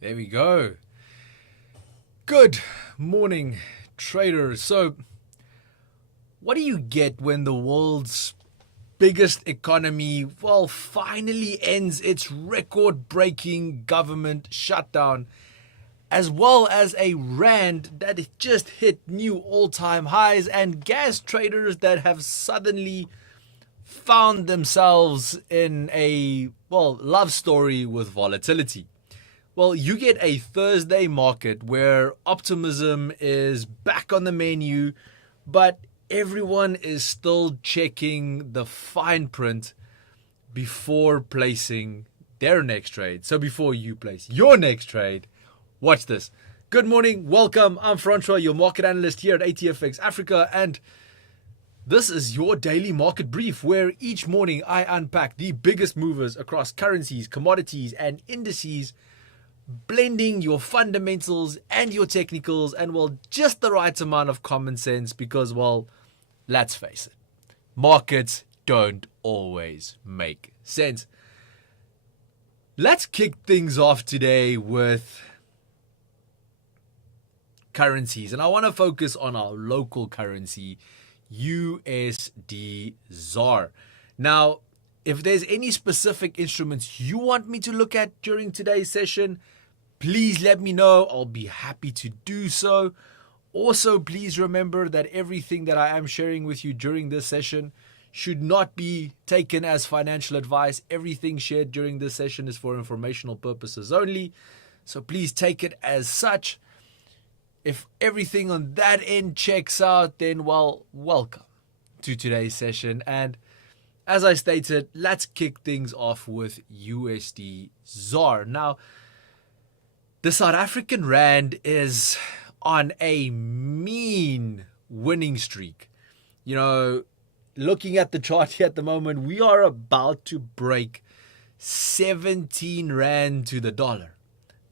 There we go. Good morning, traders. So, what do you get when the world's biggest economy, finally ends its record-breaking government shutdown, as well as a rand that just hit new all-time highs and gas traders that have suddenly found themselves in a, love story with volatility? Well, you get a Thursday market where optimism is back on the menu, but everyone is still checking the fine print before placing their next trade. So before you place your next trade, watch this. Good morning, welcome. I'm Francois, your market analyst here at ATFX Africa, and this is your daily market brief where each morning I unpack the biggest movers across currencies, commodities, and indices, blending your fundamentals and your technicals and, just the right amount of common sense because, let's face it, markets don't always make sense. Let's kick things off today with currencies, and I want to focus on our local currency, USD ZAR. Now, if there's any specific instruments you want me to look at during today's session, please let me know. I'll be happy to do so. Also, please remember that everything that I am sharing with you during this session should not be taken as financial advice. Everything shared during this session is for informational purposes only. So please take it as such. If everything on that end checks out, then, welcome to today's session. And as I stated, let's kick things off with USD ZAR. Now, the South African rand is on a mean winning streak. Looking at the chart here at the moment, we are about to break 17 rand to the dollar.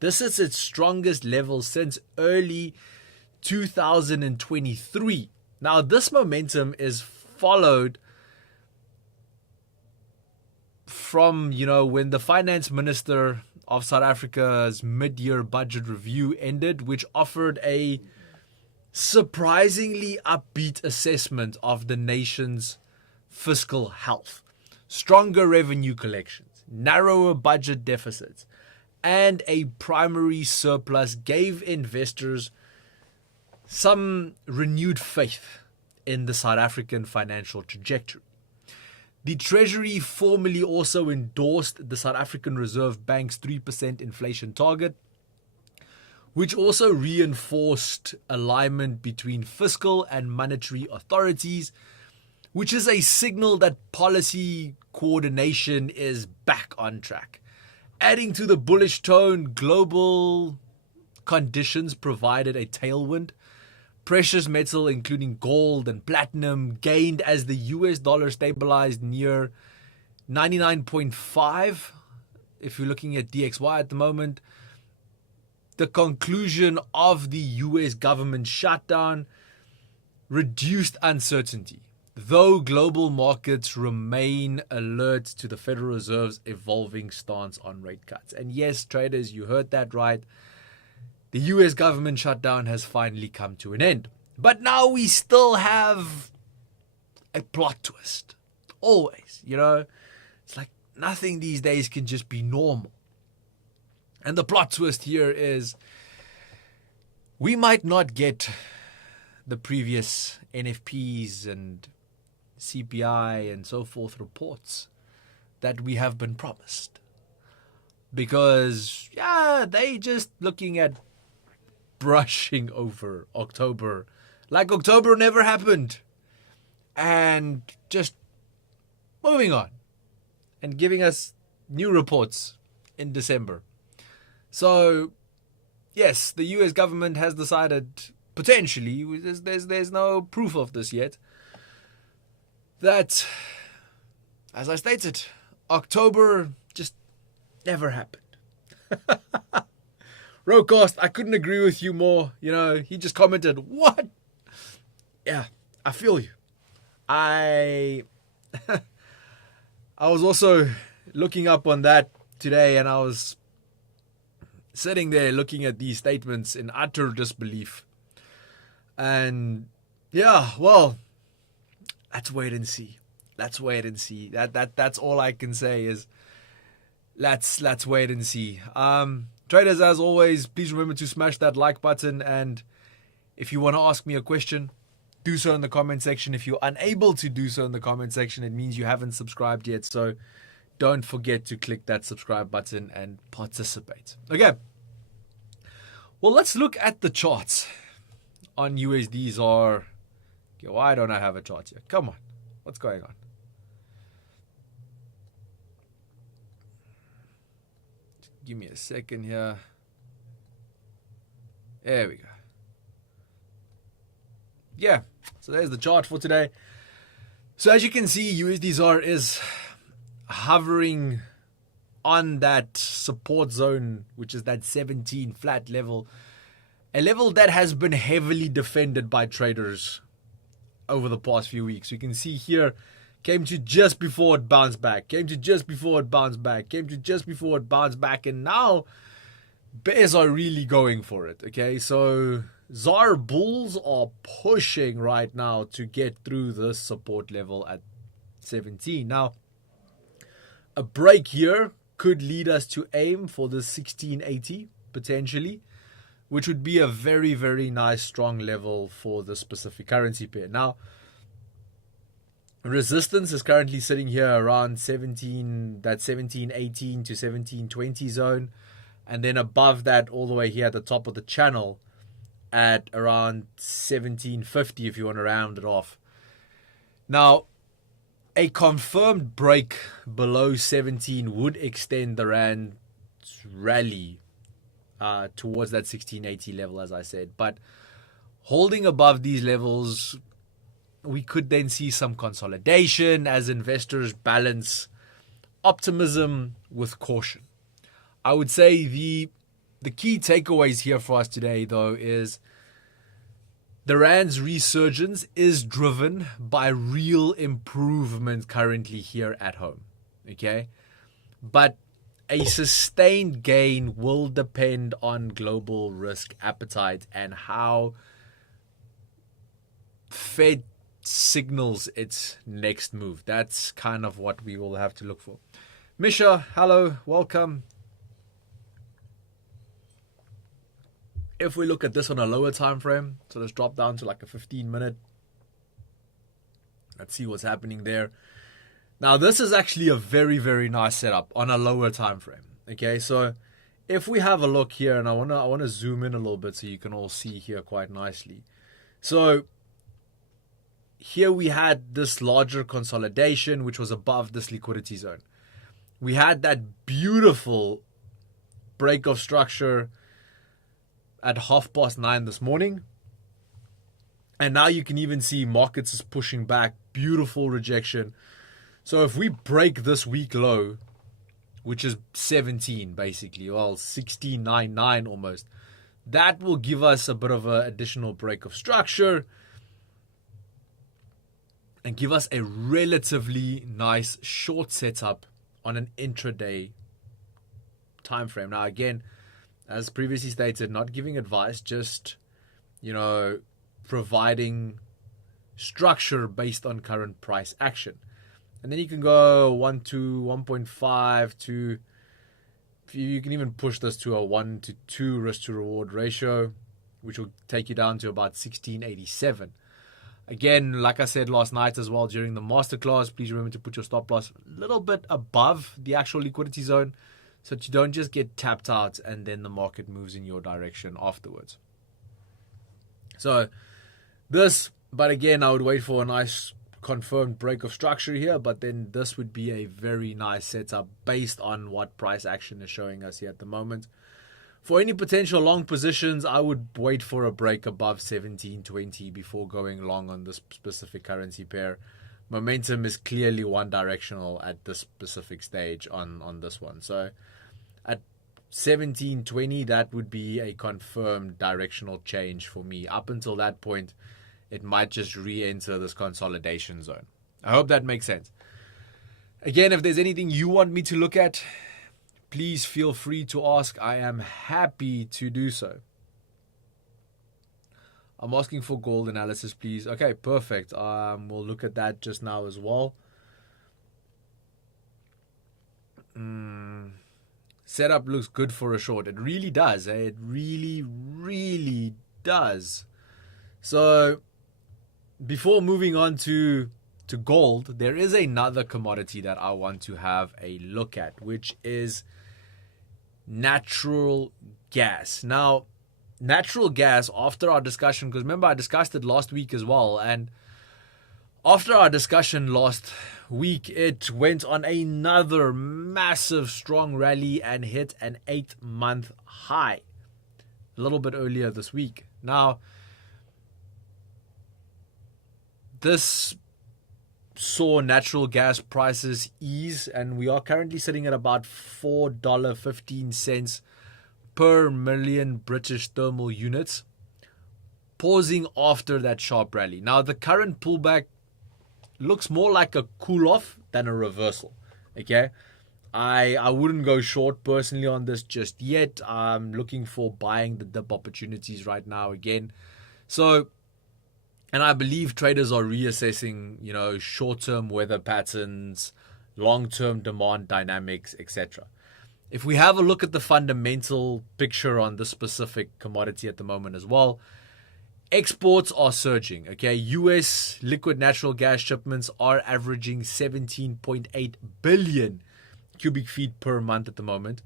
This is its strongest level since early 2023. Now, this momentum is followed from, when the finance minister of South Africa's mid-year budget review ended, which offered a surprisingly upbeat assessment of the nation's fiscal health. Stronger revenue collections, narrower budget deficits, and a primary surplus gave investors some renewed faith in the South African financial trajectory. The Treasury formally also endorsed the South African Reserve Bank's 3% inflation target, which also reinforced alignment between fiscal and monetary authorities, which is a signal that policy coordination is back on track. Adding to the bullish tone, global conditions provided a tailwind. Precious metal, including gold and platinum, gained as the US dollar stabilized near 99.5. If you're looking at DXY at the moment, the conclusion of the US government shutdown reduced uncertainty, though global markets remain alert to the Federal Reserve's evolving stance on rate cuts. And yes, traders, you heard that right. The US government shutdown has finally come to an end. But now we still have a plot twist. Always, It's like nothing these days can just be normal. And the plot twist here is we might not get the previous NFPs and CPI and so forth reports that we have been promised. Because, they just looking at brushing over October like October never happened and just moving on and giving us new reports in December. So, yes, the US government has decided, potentially, there's no proof of this yet, that, as I stated, October just never happened. Rocast, I couldn't agree with you more. He just commented, what? Yeah, I feel you. I was also looking up on that today, and I was sitting there looking at these statements in utter disbelief. And yeah, well, let's wait and see. Let's wait and see. That's all I can say is let's wait and see. Traders, as always, please remember to smash that like button, and if you want to ask me a question, do so in the comment section. If you're unable to do so in the comment section, it means you haven't subscribed yet. So don't forget to click that subscribe button and participate. Okay. Well, let's look at the charts on USDs. Okay, why don't I have a chart here? Come on. What's going on? Just give me a second here. There we go. Yeah, so there's the chart for today. So as you can see, USDZAR is hovering on that support zone, which is that 17 flat level, a level that has been heavily defended by traders over the past few weeks. You can see here, came to just before it bounced back, came to just before it bounced back, came to just before it bounced back, and now bears are really going for it. Okay, so ZAR bulls are pushing right now to get through this support level at 17. Now, a break here could lead us to aim for the 1680 potentially, which would be a very, very nice strong level for the specific currency pair. Now, resistance is currently sitting here around 1718 to 1720 zone, and then above that all the way here at the top of the channel at around 1750 if you want to round it off. Now, a confirmed break below 17 would extend the rand's rally towards that 1680 level, as I said. But holding above these levels, we could then see some consolidation as investors balance optimism with caution. I would say the key takeaways here for us today, though, is the rand's resurgence is driven by real improvement currently here at home. Okay? But a sustained gain will depend on global risk appetite and how Fed signals its next move. That's kind of what we will have to look for. Misha, hello, welcome. If we look at this on a lower time frame, so let's drop down to like a 15-minute. Let's see what's happening there. Now, this is actually a very, very nice setup on a lower time frame. Okay, so if we have a look here, and I wanna zoom in a little bit so you can all see here quite nicely. So here we had this larger consolidation, which was above this liquidity zone. We had that beautiful break of structure at 9:30 this morning. And now you can even see markets is pushing back. Beautiful rejection. So if we break this week low, which is 17 basically, well, 16.99 almost, that will give us a bit of an additional break of structure and give us a relatively nice short setup on an intraday time frame. Now, again, as previously stated, not giving advice, just, providing structure based on current price action. And then you can go 1 to 1.5 to, you can even push this to a 1 to 2 risk to reward ratio, which will take you down to about 1687. Again, like I said last night as well during the masterclass, please remember to put your stop loss a little bit above the actual liquidity zone so that you don't just get tapped out and then the market moves in your direction afterwards. So this, but again, I would wait for a nice confirmed break of structure here, but then this would be a very nice setup based on what price action is showing us here at the moment. For any potential long positions, I would wait for a break above 1720 before going long on this specific currency pair. Momentum is clearly one directional at this specific stage on this one. So at 1720, that would be a confirmed directional change for me. Up until that point, it might just re-enter this consolidation zone. I hope that makes sense. Again, if there's anything you want me to look at, please feel free to ask. I am happy to do so. I'm asking for gold analysis, please. Okay, perfect. We'll look at that just now as well. Setup looks good for a short. It really does. It really, really does. So before moving on to gold, there is another commodity that I want to have a look at, which is natural gas. Now, natural gas, after our discussion, because remember I discussed it last week as well, and after our discussion last week, it went on another massive strong rally and hit an 8-month high a little bit earlier this week. Now, this saw natural gas prices ease, and we are currently sitting at about $4.15 per million British thermal units, pausing after that sharp rally. Now, the current pullback looks more like a cool-off than a reversal, okay? I wouldn't go short personally on this just yet. I'm looking for buying the dip opportunities right now again. So, and I believe traders are reassessing, short-term weather patterns, long-term demand dynamics, etc. If we have a look at the fundamental picture on this specific commodity at the moment as well, exports are surging, okay? US liquid natural gas shipments are averaging 17.8 billion cubic feet per month at the moment,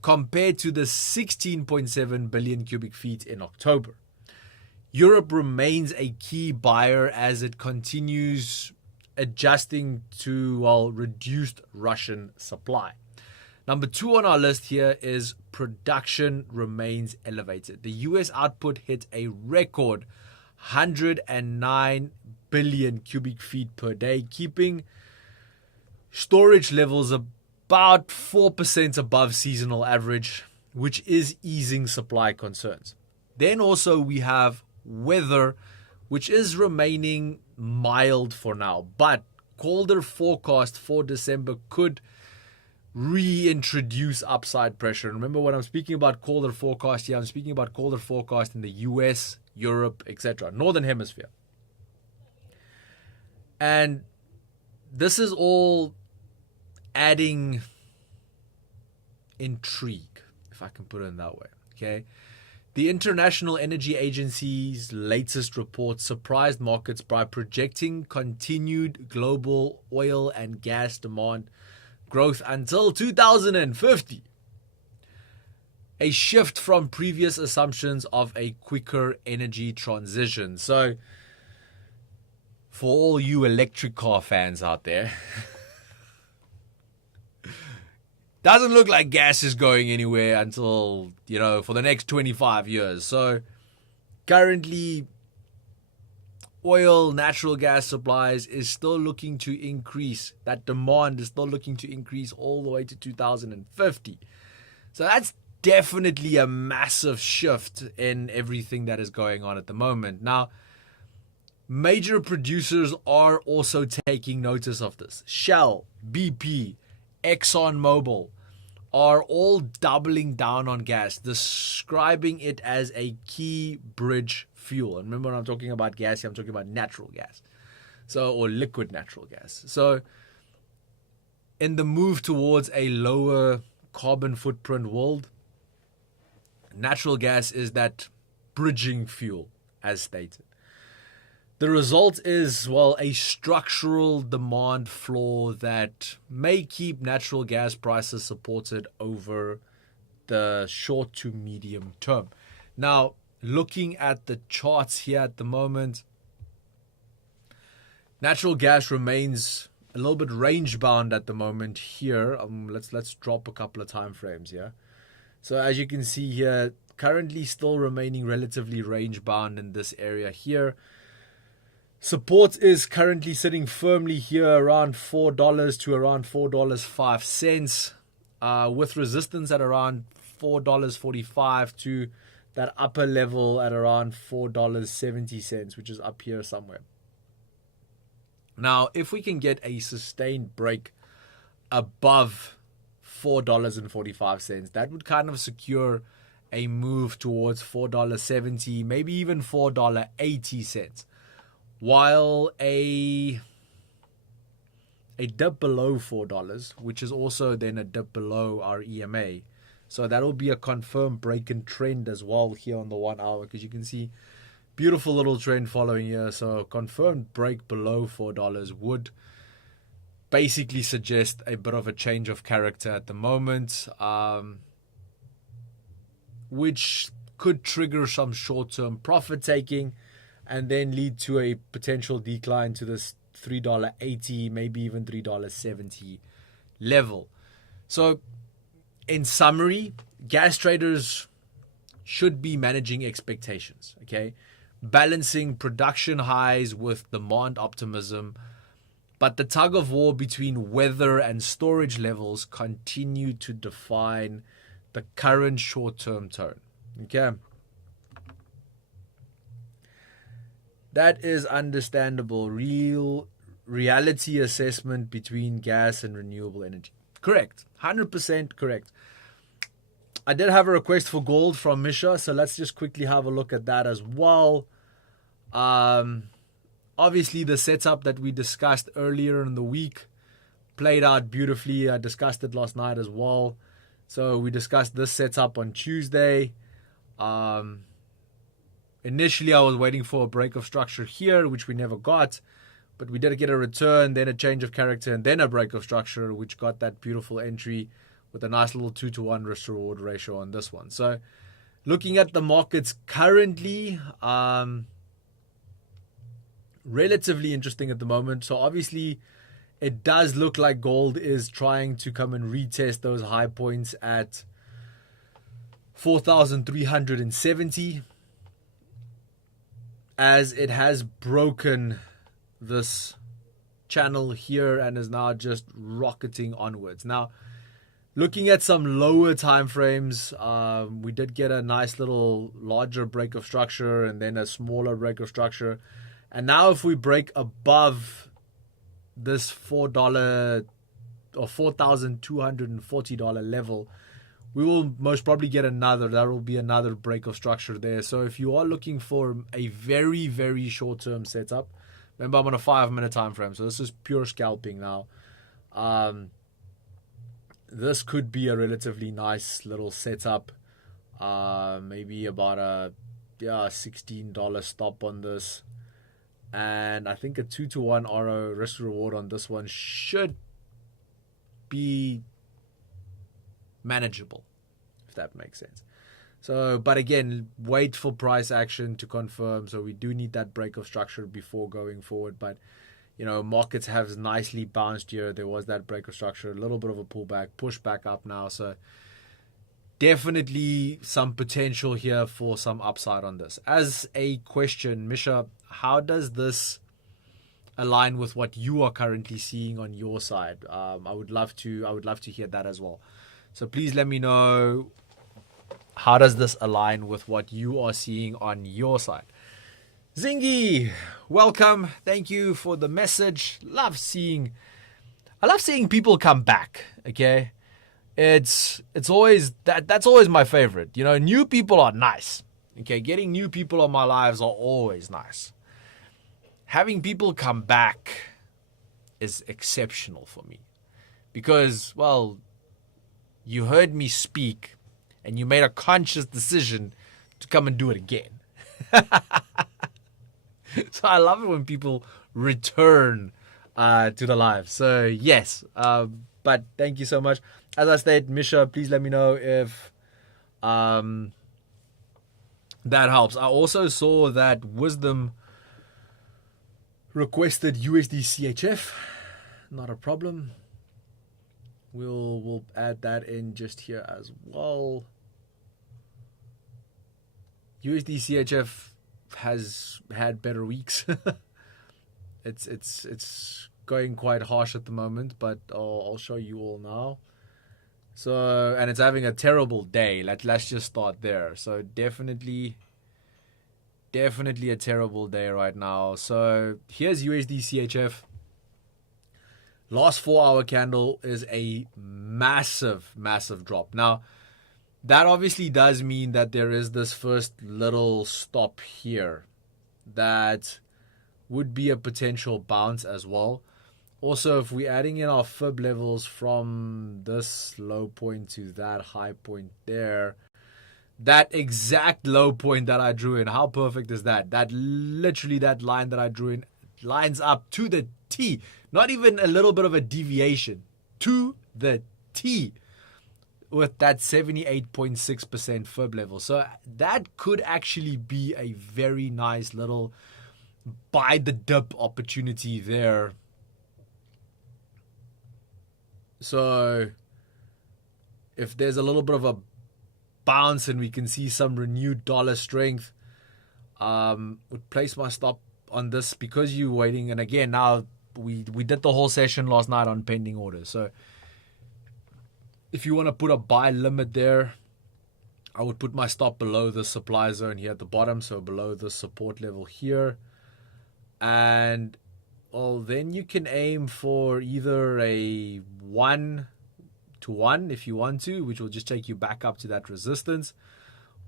compared to the 16.7 billion cubic feet in October. Europe remains a key buyer as it continues adjusting to, reduced Russian supply. Number 2 on our list here is production remains elevated. The US output hit a record 109 billion cubic feet per day, keeping storage levels about 4% above seasonal average, which is easing supply concerns. Then also we have weather, which is remaining mild for now, but colder forecast for December could reintroduce upside pressure. And remember, when I'm speaking about colder forecast here, I'm speaking about colder forecast in the US, Europe, etc., Northern Hemisphere. And this is all adding intrigue, if I can put it in that way, okay? The International Energy Agency's latest report surprised markets by projecting continued global oil and gas demand growth until 2050. A shift from previous assumptions of a quicker energy transition. So, for all you electric car fans out there, doesn't look like gas is going anywhere until, for the next 25 years. So, currently, oil, natural gas supplies is still looking to increase. That demand is still looking to increase all the way to 2050. So, that's definitely a massive shift in everything that is going on at the moment. Now, major producers are also taking notice of this. Shell, BP, ExxonMobil are all doubling down on gas, describing it as a key bridge fuel. And remember, when I'm talking about gas here, I'm talking about natural gas, or liquid natural gas. So in the move towards a lower carbon footprint world, natural gas is that bridging fuel, as stated. The result is, a structural demand flaw that may keep natural gas prices supported over the short to medium term. Now, looking at the charts here at the moment, natural gas remains a little bit range bound at the moment here. Let's drop a couple of time frames here. So as you can see here, currently still remaining relatively range bound in this area here. Support is currently sitting firmly here around $4 to around $4.05, with resistance at around $4.45 to that upper level at around $4.70, which is up here somewhere. Now, if we can get a sustained break above $4.45. That would kind of secure a move towards $4.70, maybe even $4.80. While a dip below $4, which is also then a dip below our EMA. So that'll be a confirmed break in trend as well here on the 1 hour, because you can see beautiful little trend following here. So confirmed break below $4 would basically suggest a bit of a change of character at the moment, which could trigger some short-term profit taking and then lead to a potential decline to this $3.80, maybe even $3.70 level. So in summary, gas traders should be managing expectations, okay? Balancing production highs with demand optimism, but the tug of war between weather and storage levels continue to define the current short-term tone, okay? That is understandable. Reality assessment between gas and renewable energy. Correct. 100% correct. I did have a request for gold from Misha, so let's just quickly have a look at that as well. Obviously, the setup that we discussed earlier in the week played out beautifully. I discussed it last night as well. So we discussed this setup on Tuesday. Initially, I was waiting for a break of structure here, which we never got. But we did get a return, then a change of character, and then a break of structure, which got that beautiful entry with a nice little 2-to-1 risk-to-reward ratio on this one. So looking at the markets currently, relatively interesting at the moment. So obviously, it does look like gold is trying to come and retest those high points at 4,370. As it has broken this channel here and is now just rocketing onwards. Now, looking at some lower time frames, we did get a nice little larger break of structure and then a smaller break of structure. And now if we break above this $4 or $4,240 level, we will most probably get another. There will be another break of structure there. So if you are looking for a very, very short-term setup, remember I'm on a 5-minute time frame, so this is pure scalping now. This could be a relatively nice little setup. Maybe about a $16 stop on this. And I think a 2-to-1 RO risk reward on this one should be manageable, if that makes sense. So, but again, wait for price action to confirm. So we do need that break of structure before going forward. But, you know, markets have nicely bounced here. There was that break of structure, a little bit of a pullback, push back up now. So definitely some potential here for some upside on this. As a question, Misha, how does this align with what you are currently seeing on your side? I would love to hear that as well. So please let me know, how does this align with what you are seeing on your side? Zingy, welcome. Thank you for the message. I love seeing people come back. Okay, it's always that's always my favorite. You know, new people are nice. Okay, getting new people on my lives are always nice. Having people come back is exceptional for me because, well, you heard me speak and you made a conscious decision to come and do it again. So I love it when people return to the live. So yes, but thank you so much. As I said, Misha, please let me know if that helps. I also saw that Wisdom requested USD CHF. Not a problem. We'll add that in just here as well. USD CHF has had better weeks. It's going quite harsh at the moment, but I'll show you all now. So, and it's having a terrible day. Let's just start there. So definitely a terrible day right now. So here's USD CHF. Last 4-hour candle is a massive, massive drop. Now, that obviously does mean that there is this first little stop here that would be a potential bounce as well. Also, if we're adding in our fib levels from this low point to that high point there, that exact low point that I drew in, how perfect is that? That literally, that line that I drew in lines up to the T. Not even a little bit of a deviation. To the T. With that 78.6% fib level. So that could actually be a very nice little buy the dip opportunity there. So if there's a little bit of a bounce and we can see some renewed dollar strength, would place my stop on this because you're waiting. And again, now we did the whole session last night on pending orders. So if you want to put a buy limit there, I would put my stop below the supply zone here at the bottom, so below the support level here. And well, then you can aim for either a 1-to-1 if you want to, which will just take you back up to that resistance,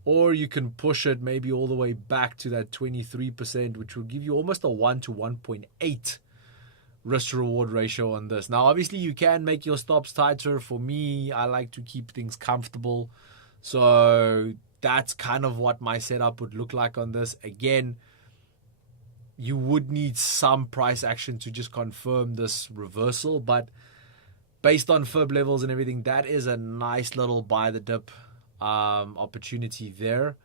or you can push it maybe all the way back to that 23%, which will give you almost a 1-to-1.8 risk to reward ratio on this. Now, obviously, you can make your stops tighter. For me, I like to keep things comfortable. So that's kind of what my setup would look like on this. Again, you would need some price action to just confirm this reversal. But based on fib levels and everything, that is a nice little buy the dip opportunity there.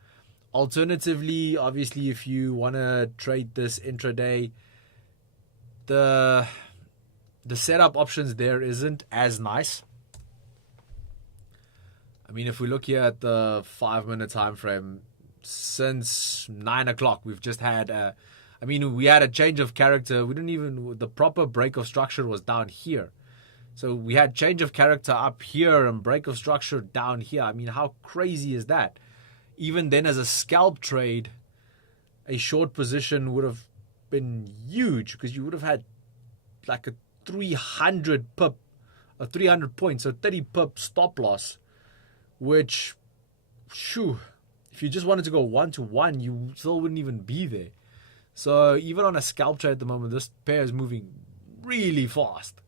Alternatively, obviously, if you want to trade this intraday, the setup options there isn't as nice. I mean, if we look here at the 5-minute time frame, since 9 o'clock, we've just had we had a change of character. We didn't even, the proper break of structure was down here. So we had change of character up here and break of structure down here. I mean, how crazy is that? Even then, as a scalp trade, a short position would have been huge because you would have had like a 300 points, so 30 pip stop loss, which, if you just wanted to go 1-to-1, you still wouldn't even be there. So even on a scalp trade at the moment, this pair is moving really fast,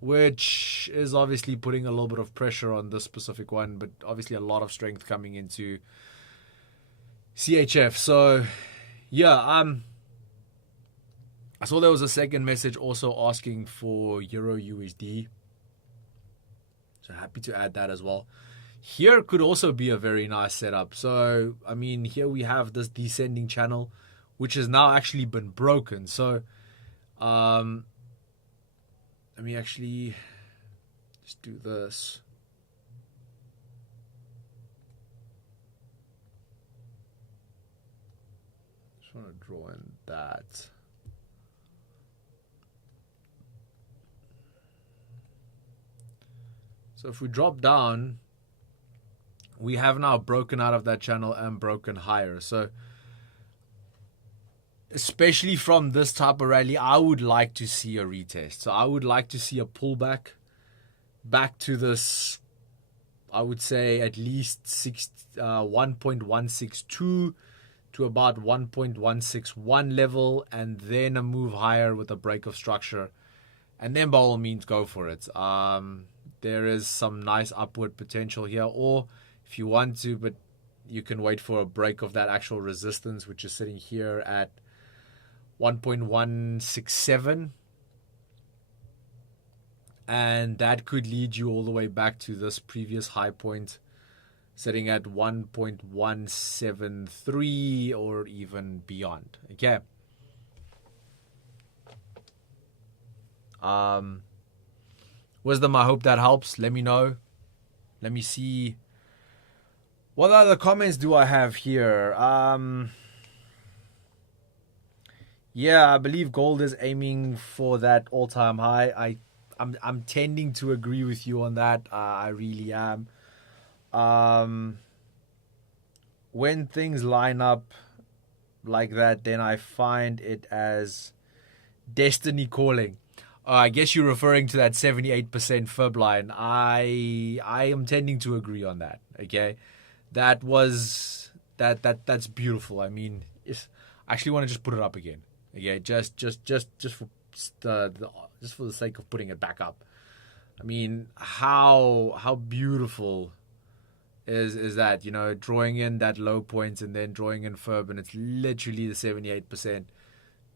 which is obviously putting a little bit of pressure on this specific one, but obviously a lot of strength coming into CHF. So yeah, I saw there was a second message also asking for Euro USD. So happy to add that as well. Here could also be a very nice setup. So, I mean, here we have this descending channel, which has now actually been broken. So, let me actually just do this. Just want to draw in that. So if we drop down, we have now broken out of that channel and broken higher. So especially from this type of rally, I would like to see a retest. So I would like to see a pullback back to this, I would say at least 1.162 to about 1.161 level, and then a move higher with a break of structure. And then by all means, go for it. There is some nice upward potential here, or if you want to, but you can wait for a break of that actual resistance, which is sitting here at 1.167, and that could lead you all the way back to this previous high point sitting at 1.173 or even beyond. Okay. Wisdom, I hope that helps. Let me know. Let me see. What other comments do I have here? Yeah, I believe gold is aiming for that all-time high. I'm tending to agree with you on that. I really am. When things line up like that, then I find it as Destiny calling. I guess you're referring to that 78% fib line. I am tending to agree on that. Okay, that's beautiful. I mean, I actually want to just put it up again. Okay, just for just for the sake of putting it back up. I mean, how beautiful is that? You know, drawing in that low point and then drawing in fib, and it's literally the 78%.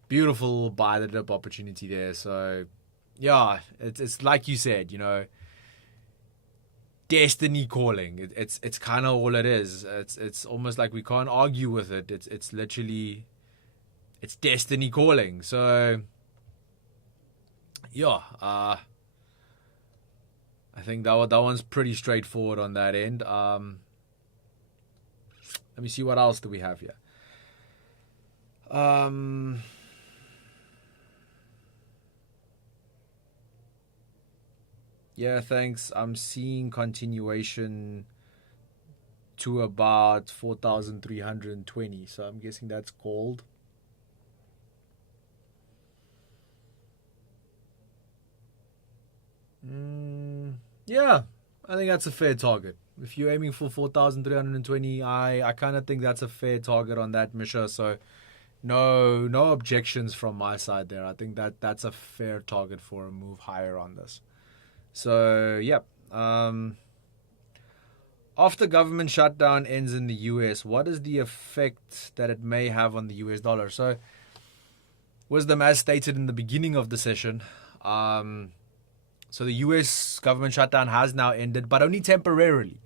Beautiful buy the dip opportunity there. So yeah, it's like you said, you know, destiny calling. It's kind of all it is. It's almost like we can't argue with it. It's literally, it's destiny calling. So yeah, I think that one's pretty straightforward on that end. Let me see, what else do we have here. Yeah, thanks. I'm seeing continuation to about 4,320. So I'm guessing that's gold. Yeah, I think that's a fair target. If you're aiming for 4,320, I kind of think that's a fair target on that, Misha. So no objections from my side there. I think that's a fair target for a move higher on this. So, yeah. After government shutdown ends in the US, what is the effect that it may have on the US dollar? So, wisdom, as stated in the beginning of the session, so the US government shutdown has now ended, but only temporarily.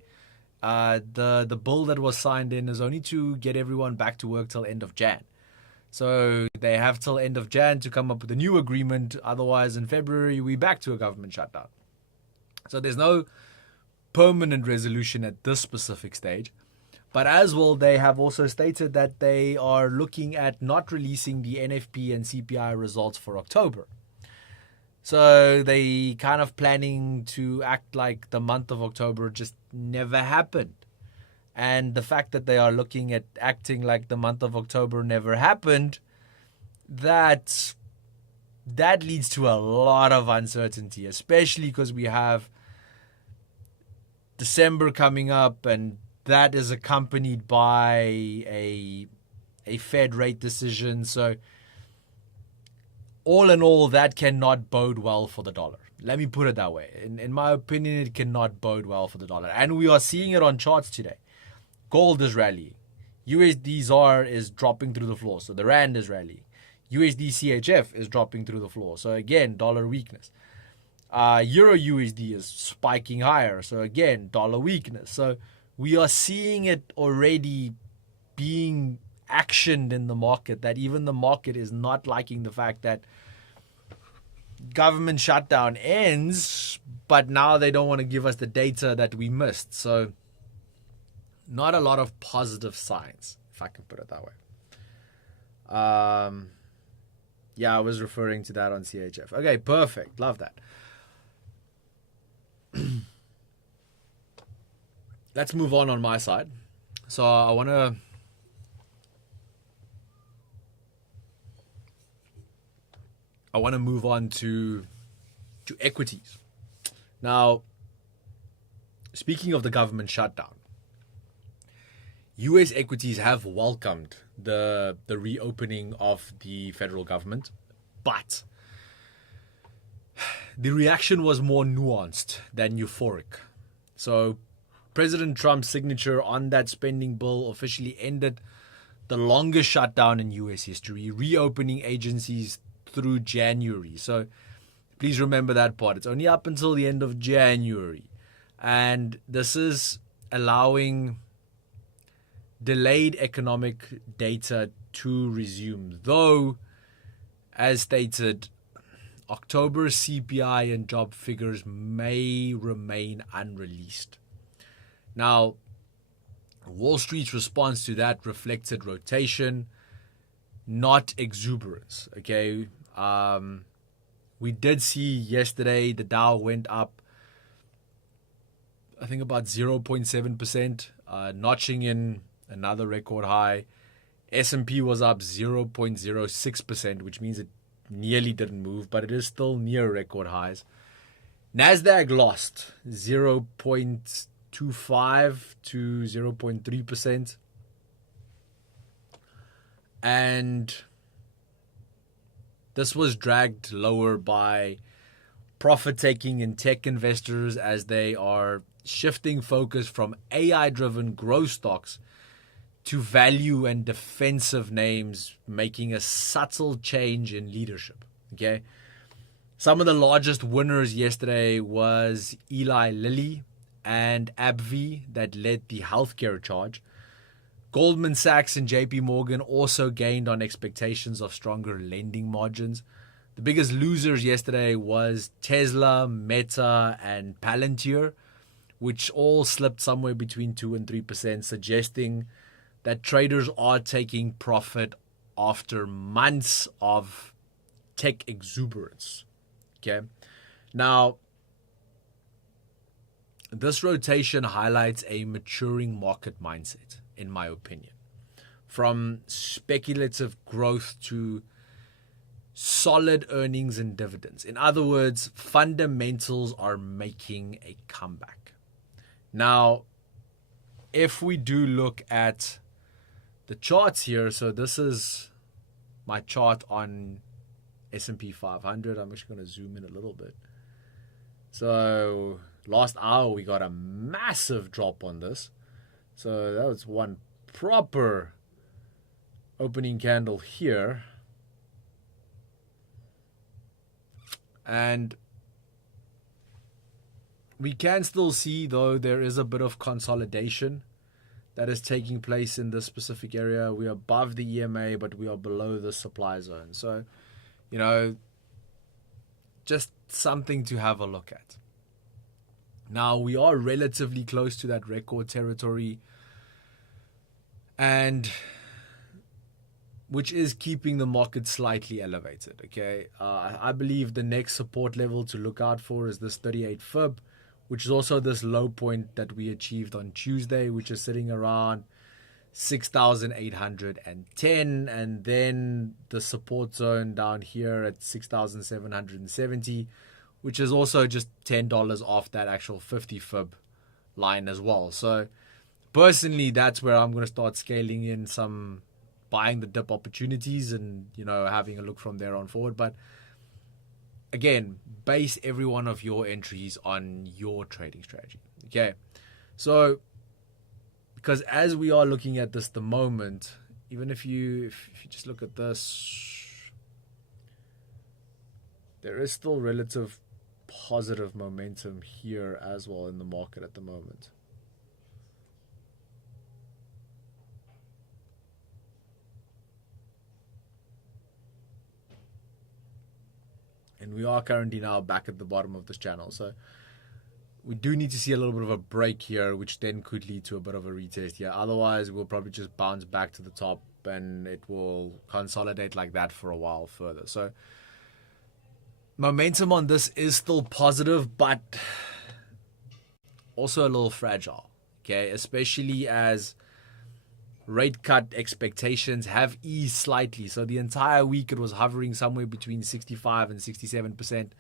The bill that was signed in is only to get everyone back to work till end of Jan. So they have till end of Jan to come up with a new agreement. Otherwise, in February, we're back to a government shutdown. So there's no permanent resolution at this specific stage. But as well, they have also stated that they are looking at not releasing the NFP and CPI results for October. So they kind of planning to act like the month of October just never happened. And the fact that they are looking at acting like the month of October never happened, that leads to a lot of uncertainty, especially because we have December coming up, and that is accompanied by a Fed rate decision. So all in all, that cannot bode well for the dollar. Let me put it that way. In my opinion, it cannot bode well for the dollar. And we are seeing it on charts today. Gold is rallying. USD ZAR is dropping through the floor. So the Rand is rallying. USD CHF is dropping through the floor. So again, dollar weakness. Euro USD is spiking higher. So again, dollar weakness. So we are seeing it already being actioned in the market, that even the market is not liking the fact that government shutdown ends, but now they don't want to give us the data that we missed. So not a lot of positive signs, if I can put it that way. Yeah, I was referring to that on CHF. Okay, perfect. Love that. Let's move on my side. So I want to move on to equities. Now, speaking of the government shutdown, US equities have welcomed the reopening of the federal government, but the reaction was more nuanced than euphoric. So President Trump's signature on that spending bill officially ended the longest shutdown in US history, reopening agencies through January. So please remember that part. It's only up until the end of January. And this is allowing delayed economic data to resume. Though, as stated, October CPI and job figures may remain unreleased. Now, Wall Street's response to that reflected rotation, not exuberance. Okay, we did see yesterday the Dow went up, I think about 0.7%, notching in another record high. S&P was up 0.06%, which means it nearly didn't move, but it is still near record highs. Nasdaq lost 0.25 to 0.3%. And this was dragged lower by profit-taking in tech investors as they are shifting focus from AI-driven growth stocks to value and defensive names, making a subtle change in leadership. Okay, some of the largest winners yesterday was Eli Lilly and AbbVie that led the healthcare charge. Goldman Sachs and JP Morgan also gained on expectations of stronger lending margins. The biggest losers yesterday was Tesla, Meta, and Palantir, which all slipped somewhere between 2 and 3%, suggesting that traders are taking profit after months of tech exuberance. Okay. Now, this rotation highlights a maturing market mindset, in my opinion. From speculative growth to solid earnings and dividends. In other words, fundamentals are making a comeback. Now, if we do look at the charts here, so this is my chart on S&P 500. I'm actually going to zoom in a little bit. So last hour we got a massive drop on this. So that was one proper opening candle here. And we can still see, though, there is a bit of consolidation that is taking place in this specific area. We are above the EMA, but we are below the supply zone. So, you know, just something to have a look at. Now, we are relatively close to that record territory, and which is keeping the market slightly elevated. Okay, I believe the next support level to look out for is this 38 fib, which is also this low point that we achieved on Tuesday, which is sitting around 6,810, and then the support zone down here at 6,770, which is also just $10 off that actual 50 fib line as well. So personally, that's where I'm going to start scaling in some buying the dip opportunities and, you know, having a look from there on forward. But again, base every one of your entries on your trading strategy. Okay, so because as we are looking at this the moment, even if you just look at this, there is still relative positive momentum here as well in the market at the moment. And we are currently now back at the bottom of this channel. So we do need to see a little bit of a break here, which then could lead to a bit of a retest here. Otherwise, we'll probably just bounce back to the top and it will consolidate like that for a while further. So momentum on this is still positive, but also a little fragile. Okay, especially as rate cut expectations have eased slightly. So the entire week it was hovering somewhere between 65 and 67%.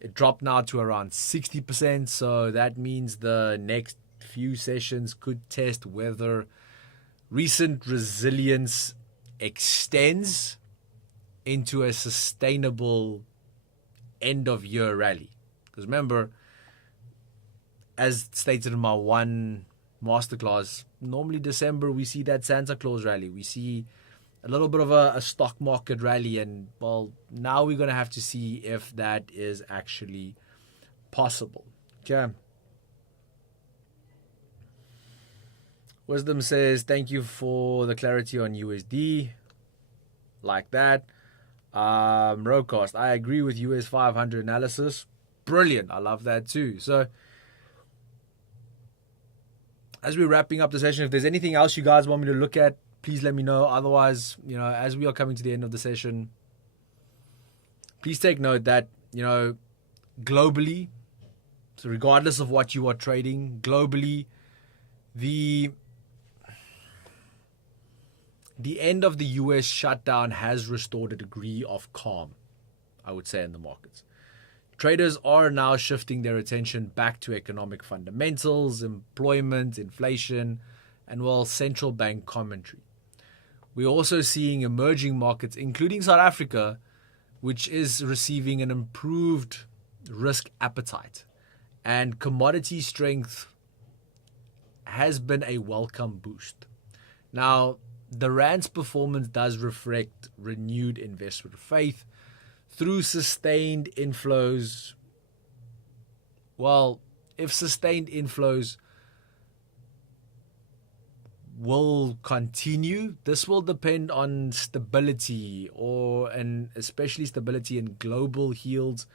It dropped now to around 60%. So that means the next few sessions could test whether recent resilience extends into a sustainable end of year rally. Because remember, as stated in my one masterclass, normally December we see that Santa Claus rally, we see a little bit of a stock market rally, and well, now we're going to have to see if that is actually possible. Okay, Wisdom says thank you for the clarity on USD, like that. Rowcast, I agree with US 500 analysis, brilliant, I love that too. So as we're wrapping up the session, if there's anything else you guys want me to look at, please let me know. Otherwise, you know, as we are coming to the end of the session, please take note that, you know, globally, so regardless of what you are trading, globally, the end of the US shutdown has restored a degree of calm. I would say, in the markets. Traders are now shifting their attention back to economic fundamentals, employment, inflation, and, well, central bank commentary. We're also seeing emerging markets, including South Africa, which is receiving an improved risk appetite. And commodity strength has been a welcome boost. Now, the Rand's performance does reflect renewed investment faith through sustained inflows. Well, if sustained inflows will continue, this will depend on stability, and especially stability in global yields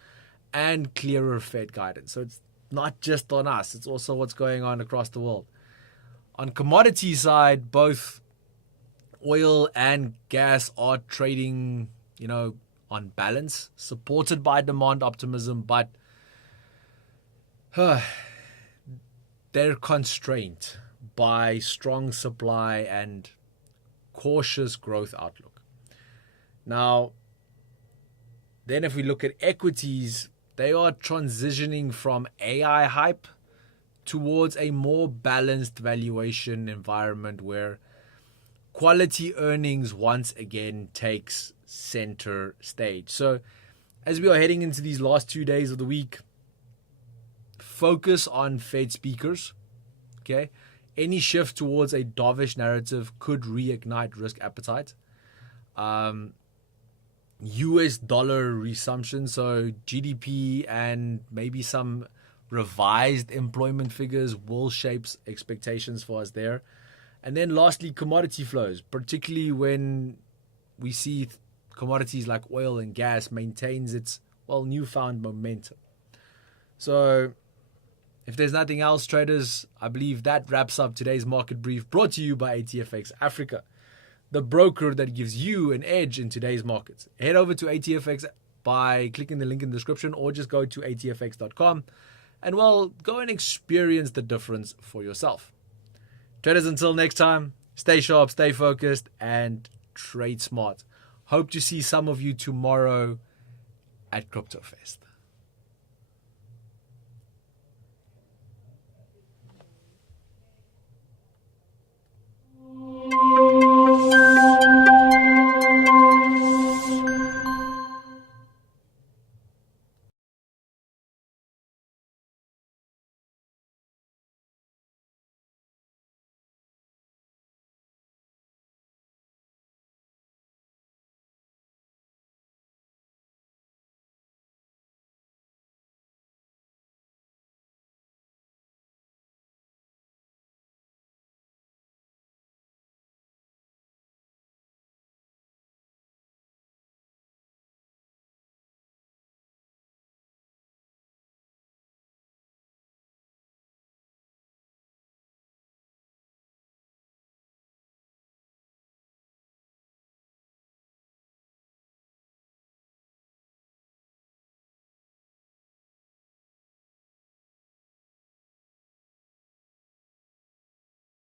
and clearer Fed guidance. So it's not just on us, it's also what's going on across the world. On commodity side, both oil and gas are trading, on balance, supported by demand optimism, but they're constrained by strong supply and cautious growth outlook. Now, then if we look at equities, they are transitioning from AI hype towards a more balanced valuation environment where quality earnings once again takes center stage. So as we are heading into these last 2 days of the week, focus on Fed speakers. Okay. Any shift towards a dovish narrative could reignite risk appetite. US dollar resumption, so GDP and maybe some revised employment figures will shape expectations for us there. And then lastly, commodity flows, particularly when we see commodities like oil and gas maintains its, newfound momentum. So if there's nothing else, traders, I believe that wraps up today's market brief, brought to you by ATFX Africa, the broker that gives you an edge in today's markets. Head over to ATFX by clicking the link in the description, or just go to atfx.com and, go and experience the difference for yourself. Traders, until next time, stay sharp, stay focused, and trade smart. Hope to see some of you tomorrow at CryptoFest.